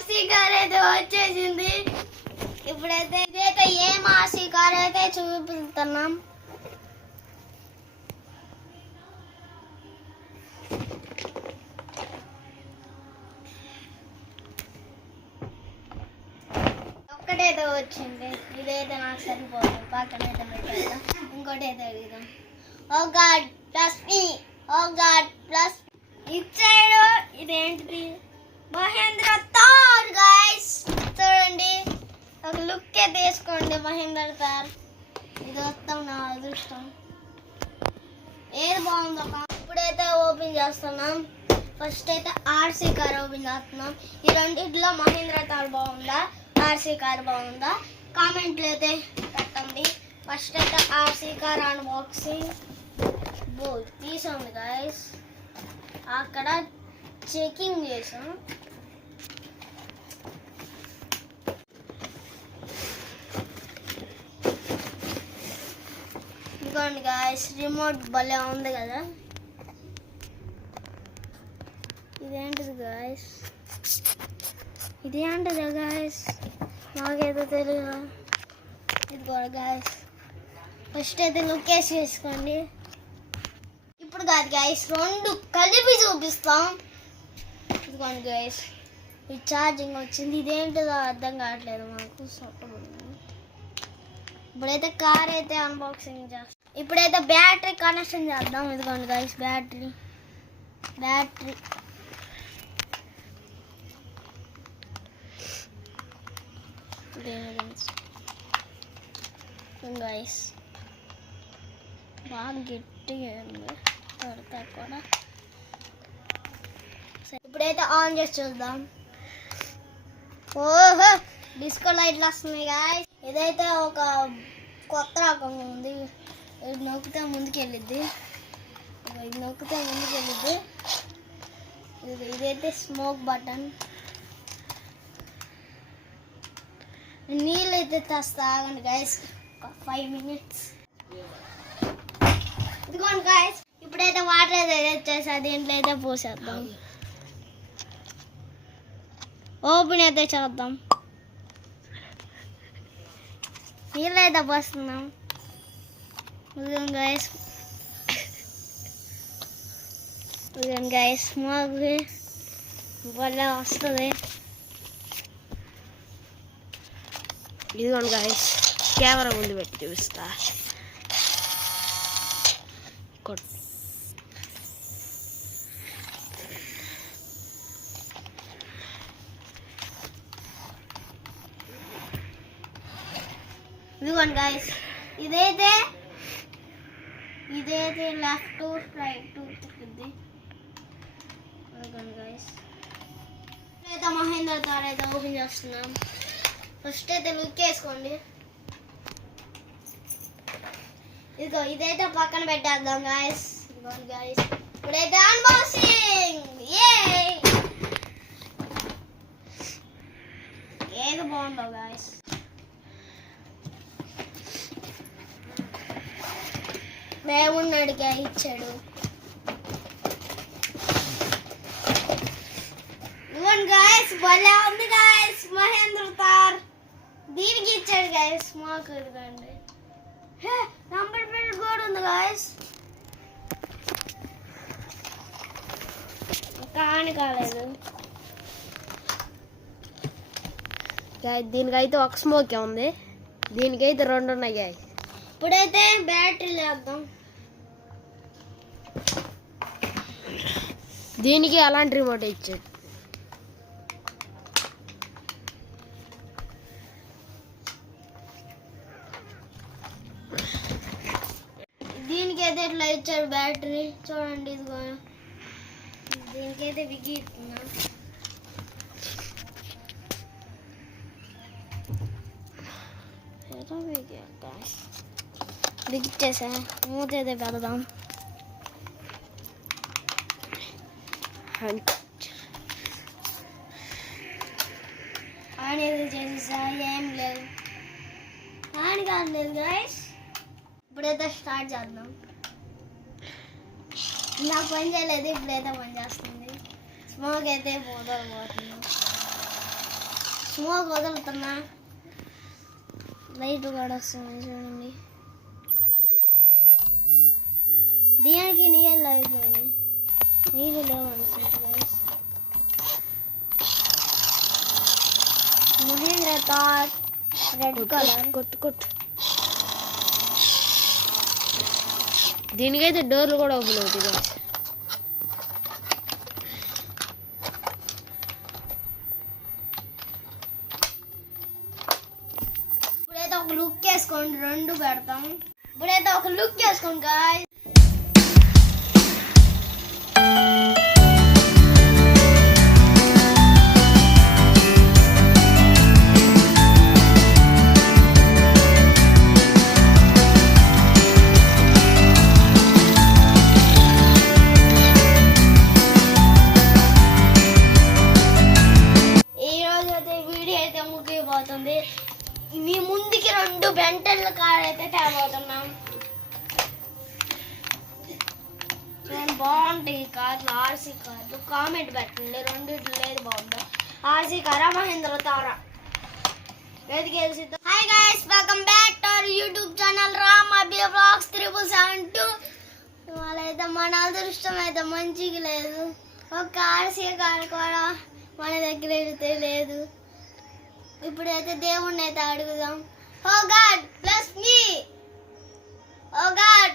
RC car అయితే వచ్చేసింది. ఇప్పుడైతే ఇదైతే ఏం ఆర్సీ కార్ అయితే చూపిస్తున్నాం. ఒక్కటైతే వచ్చింది. ఇదైతే నాకు సరిపోతుంది. పక్కన అయితే పెట్టేద్దాం. ఇంకోటి అయితే అడుగుదాం. ఓ గాడ్ ప్లస్ మీ, ఓ గాడ్ ప్లస్ ఇచ్చాడు. ఇదేంటిది? మహేంద్ర థార్ గైస్, చూడండి ఒక లుక్ అయితే వేసుకోండి. మహేంద్ర థార్ ఇది వస్తాం నా అదృష్టం. ఏది బాగుందో ఇప్పుడైతే ఓపెన్ చేస్తున్నాం. ఫస్ట్ అయితే ఆర్సీ కార్ ఓపెన్ చేస్తున్నాం. ఈ రెండిట్లో మహేంద్ర థార్ బాగుందా, ఆర్సీ కార్ బాగుందా కామెంట్లు అయితే పెట్టండి. ఫస్ట్ అయితే ఆర్సీ కార్ అన్బాక్సింగ్ బోర్డ్ తీసాంది గైస్. అక్కడ చెకింగ్ చేసాం. ఇదిగోండి గైస్, రిమోట్ భలే ఉంది కదా. ఇదేంటిది గైస్? ఇదేంటిది గైస్? నాకేదో తెలియదు. ఇదిగో గైస్, ఫస్ట్ అయితే లుక్ వేసి వేసుకోండి. ఇప్పుడు కాదు గైస్, రెండు కలిపి చూపిస్తాం. ఇదిగోండి గైస్, ఈ ఛార్జింగ్ వచ్చింది. ఇదేంటిదో అర్థం కావట్లేదు మాకు. ఇప్పుడైతే కార్ అయితే అన్బాక్సింగ్ చేస్తాం. ఇప్పుడైతే బ్యాటరీ కనెక్షన్ చేద్దాం. ఇదిగోండి గైస్, బ్యాటరీ గైస్ బాగా గట్టిగా పడతా కూడా. ఇప్పుడైతే ఆన్ చేసి చూద్దాం. ఓహో, డిస్కో లైట్లు వస్తున్నాయి గాయస్. ఇదైతే ఒక కొత్త రకం ఉంది. ఇది నొక్కితే ముందుకెళ్ళిద్ది. ఇది నొక్కితే ముందుకెళ్ళిద్ది. ఇదైతే స్మోక్ బటన్. నీళ్ళు అయితే తెస్తా ఆగండి గైస్, 5 minutes. ఇదిగోండి గైస్, ఇప్పుడైతే వాటర్ అయితే వచ్చేసి దీంట్లో అయితే పోసేద్దాం. ఓపెన్ అయితే చేద్దాం. నీళ్ళు అయితే పోస్తున్నాం. ఇదిగోండి గైస్, స్మోక్ భలే వస్తుంది. ఇదిగోండి గైస్, కెమెరా ముందు పెట్టి చూపిస్తా. ఇదిగోండి గైస్, ఇదైతే లెఫ్ట్ రైట్ తిరుగుద్ది. ఇదిగోండి గైస్, ఇదైతే మహేంద్ర థార్ అయితే ఓపెన్ చేస్తున్నాం. ఫస్ట్ అయితే లుక్ వేసుకోండి. ఇదిగో ఇదైతే పక్కన పెట్టేద్దాం గైస్. ఇదిగోండి గైస్, ఇప్పుడైతే అన్బాక్సింగ్. ఏది బాగుందో గైస్. దేవుణ్ణి ఇచ్చాడు. ఇదిగోండి గైస్, భలే ఉంది గైస్ మహేంద్ర థార్. దీనికి ఇచ్చాడు గైస్ మాకు. ఇదిగోండి, నంబర్ ప్లేట్ కూడా ఉంది గైస్. కాని కాలేదు. దీనికైతే ఒక స్మోకే ఉంది, దీనికైతే 2 ఉన్నాయి గైస్. ఇప్పుడైతే బ్యాటరీ వేద్దాం. దీనికి అలాంటి రిమోట్ ఇచ్చాడు. దీనికైతే ఇట్లా ఇచ్చాడు బ్యాటరీ. చూడండి, ఇదిగో దీనికైతే బిగిస్తున్నా. బిగిచ్చేసా. మూత అయితే పెడదాం. అనేది చేసేసా, ఏం లేదు, అని కాలేదు గైస్. ఇప్పుడైతే స్టార్ట్ చేద్దాం. నాకు పని చేయలేదు, ఇప్పుడైతే పని చేస్తుంది. స్మోక్ అయితే పోతుంది. స్మోక్ వదులుతున్నా. లైట్ కూడా వస్తుంది చూడండి. దీనికి నీళ్ళు అయిపోయింది. నీళ్ళు లేవనుకుంటుంది guys. Mahindra Thar red colour. కొట్టు దీనికైతే డోర్లు కూడా ఓపెన్ అవుతుంది guys. ఇప్పుడైతే ఒక లుక్ వేసుకోండి. 2 పెడతాం. ఇప్పుడైతే ఒక లుక్ వేసుకోండి గాయస్. పోతుంది. మీ ముందుకి 2 బెంటల్ కార్ అయితే తేబోతున్నాం. బాగుంటాయి కార్లు. ఆర్సీ కార్లు కామెంట్ పెట్టండి. 2 లేదు బాగుందా? ఆర్సీ కారా మహేంద్ర తారా ఏది గెలిచిద్దా? Hi guys, welcome back to our YouTube channel Ram Abhi vlogs 772. వాళ్ళైతే మన అదృష్టం అయితే మంచిగా లేదు. ఒక ఆర్సీ కార్ కూడా మన దగ్గర అయితే లేదు. ఇప్పుడైతే దేవుణ్ణి అయితే అడుగుదాం. ఓ గాడ్ బ్లెస్ మీ. ఓ గాడ్